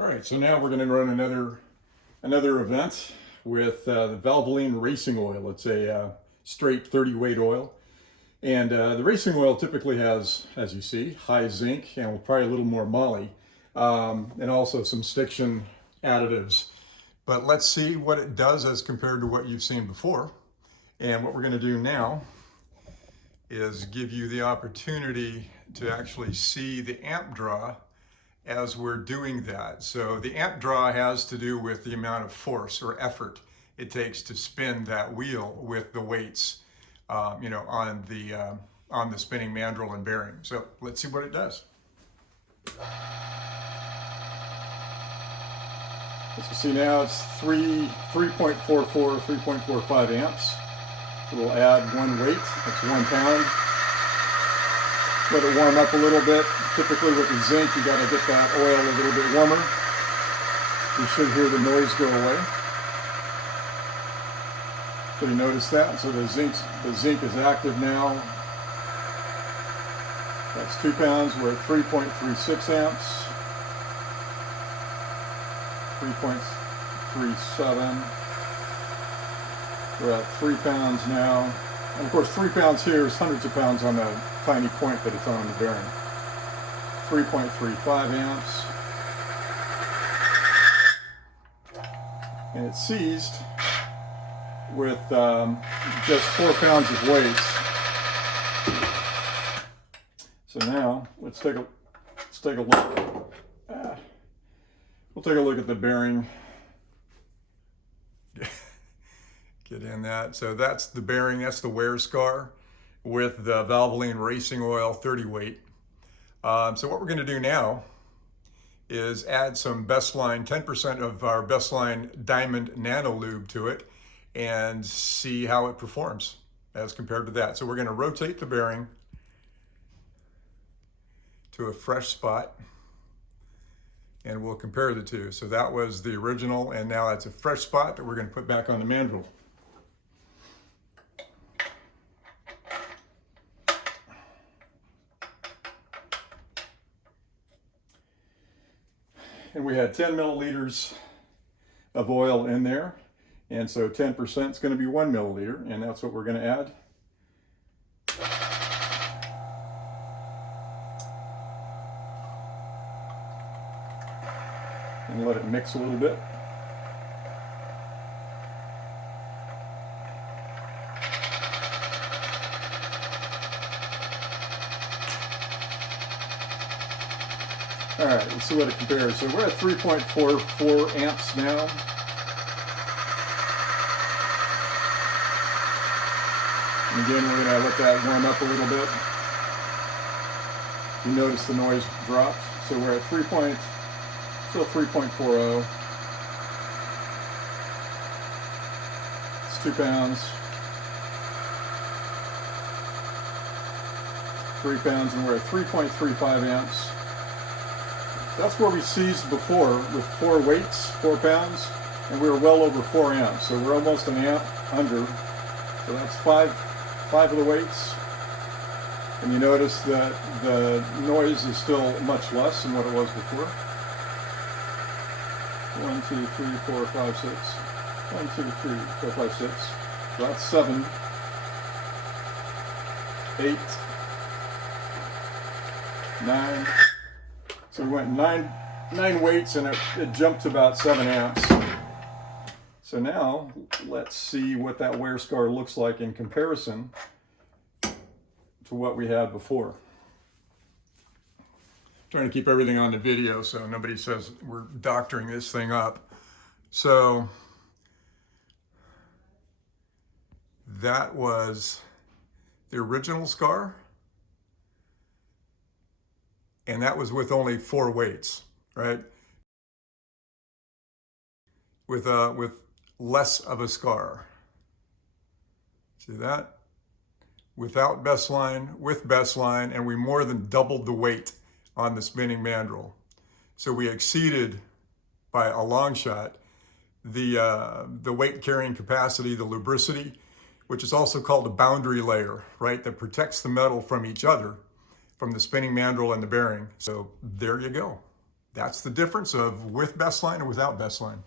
All right, so now we're going to run another event with the Valvoline racing oil. It's a straight 30 weight oil. And the racing oil typically has, as you see, high zinc and probably a little more moly, and also some stiction additives. But let's see what it does as compared to what you've seen before. And what we're going to do now is give you the opportunity to actually see the amp draw as we're doing that. So the amp draw has to do with the amount of force or effort it takes to spin that wheel with the weights, on the spinning mandrel and bearing. So let's see what it does. As you see now, it's 3.44, 3.45 amps. We'll add one weight, that's 1 pound. Let it warm up a little bit. Typically with the zinc, you got to get that oil a little bit warmer. You should hear the noise go away. So you notice that? So the zinc is active now. That's 2 pounds. We're at 3.36 amps. 3.37. We're at 3 pounds now. And of course, 3 pounds here is hundreds of pounds on the tiny point that it's on the bearing. 3.35 amps. And it's seized with just 4 pounds of weights. So now let's take a look. We'll take a look at the bearing. Get in that. So that's the bearing, that's the wear scar with the Valvoline Racing Oil 30 weight. So what we're going to do now is add some BestLine, 10% of our BestLine Diamond Nano-Lube to it and see how it performs as compared to that. So we're going to rotate the bearing to a fresh spot and we'll compare the two. So that was the original and now it's a fresh spot that we're going to put back on the mandrel. And we had 10 milliliters of oil in there. And so 10% is going to be 1 milliliter, and that's what we're going to add. And let it mix a little bit. All right, let's see what it compares. So we're at 3.44 amps now. And again, we're going to let that warm up a little bit. You notice the noise dropped. So we're at still 3.40. It's 2 pounds. 3 pounds, and we're at 3.35 amps. That's where we seized before with 4 weights, 4 pounds, and we were well over 4 amps. So we're almost an amp under. So that's five of the weights. And you notice that the noise is still much less than what it was before. 1, 2, 3, 4, 5, 6. 1, 2, 3, 4, 5, 6. So that's 7, 8, 9. So we went nine weights and it jumped to about 7 amps. So now let's see what that wear scar looks like in comparison to what we had before. Trying to keep everything on the video so nobody says we're doctoring this thing up. So that was the original scar. And that was with only 4 weights, right? With less of a scar. See that? Without BestLine, with BestLine, and we more than doubled the weight on the spinning mandrel. So we exceeded by a long shot the weight carrying capacity, the lubricity, which is also called a boundary layer, right? That protects the metal from each other, from the spinning mandrel and the bearing. So there you go. That's the difference of with BestLine or without BestLine.